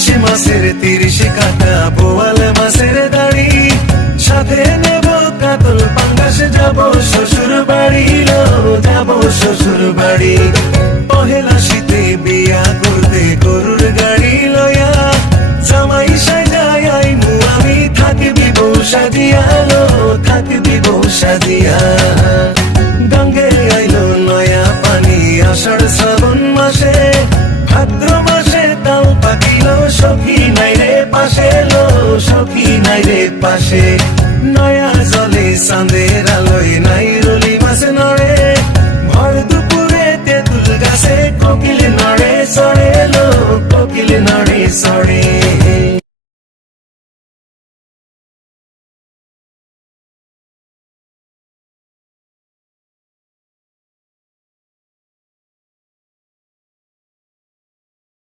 ইলিশ মাছের 30 কাটা বোয়াল মাছের দাড়ি সাথে নেব কাতল পাঙ্গাস যাব শ্বশুর বাড়ি যাব শ্বশুর বাড়ি পহেলা শীতে বিয়া করতে গরুর গাড়ি লয়া জামাই সাজায় আইমু আমি থাকবি বউ সাজিয়া থাকবি বউ সাজিয়া গঙ্গে আইলো নয়া পানি আষাঢ় শ্রাবণ মাসে ভাদ্র মাসে তাও পাকিল সখী নাই রে পাশে সখী নাই রে পাশে নয়া জলে চাঁদের আলোয় নাই রলি মাছ নড়ে ভর দুপুরে তেঁতুল গাছে কোকিল নড়ে চড়ে কোকিল নড়ে চড়ে